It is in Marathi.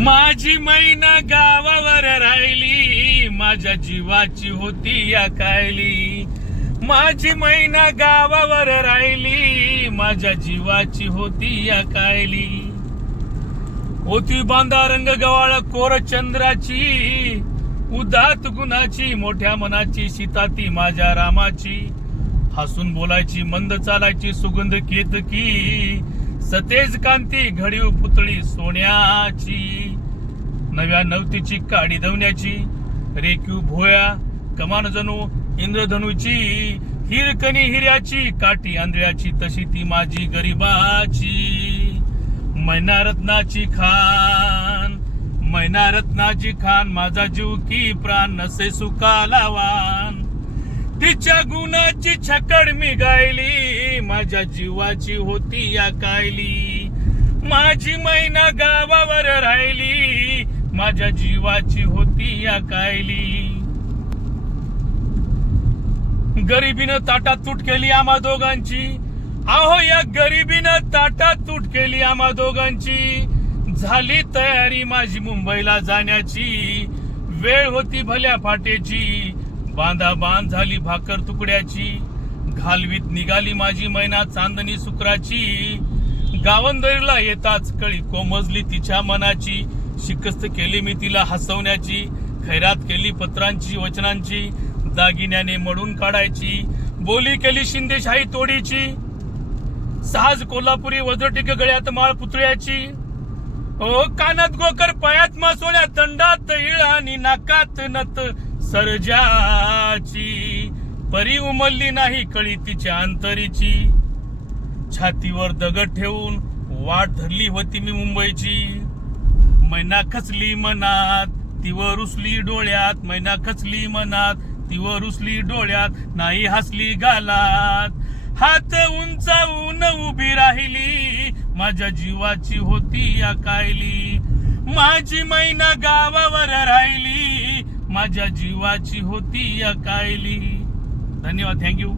माझी मैना गावावर राहिली माझ्या जीवाची होती या कायली. माझी मैना गावावर राहिली माझ्या जीवाची होती या कायली. होती बांधा रंग गवाळ कोर चंद्राची उदात गुणाची मोठ्या मनाची सीता ती माझ्या रामाची. हसून बोलायची मंद चालायची सुगंध केतकी. सतेज कांती घडीव पुतळी सोन्याची. नव्या नवतीची काडी धवण्याची रेखीव भोया कमान जणू इंद्रधनुची. हिरकणी हिऱ्याची काठी आंधळ्याची तशी ती माझी गरिबाची. मैना रत्नाची खान मैना रत्नाची खान माझा जीव की प्राण नसे सुखाला वान तिच्या गुणाची छकड मी गायली. माझ्या जीवाची होती या कायली. माझी मैना गावावर राहिली. माझ्या जीवाची होती या कायली. गरिबीनं ताटात तूट केली आम्हा दोघांची. अहो या गरिबीनं ताटात तूट केली आम्हा दोघांची. झाली तयारी माझी मुंबईला जाण्याची. वेळ होती भल्या फाटेची. बांधा बांध झाली भाकर तुकड्याची. घालवीत निघाली माझी मैना चांदणी सुकराची. गावंदरीला येताच कळी कोमजली तिच्या मनाची. शिकस्त केली मी तिला हसवण्याची खैरात केली पत्रांची वचनांची. दागिन्याने मडून काढायची बोली केली शिंदेशाही तोडीची. सहज कोल्हापुरी वजटिक गळ्यात माळ पुतळ्याची. ओ कानात गोकर पायात मासोळ्या दंडात इळ आणि नाकात नत सरजाची परी उमलली नाही कळी तिच्या अंतरीची. छातीवर दगड ठेवून वाट धरली होती मी मुंबईची. मैना खचली मनात तिवर रुसली डोळ्यात. मैना खचली मनात तिवर रुसली डोळ्यात. नाही हसली गालात. हात उंचावून उभी राहिली. माझ्या जीवाची होती या कायली माझी मैना गावावर राहिली. माझ्या जीवाची होती या कायली धन्यवाद थँक्यू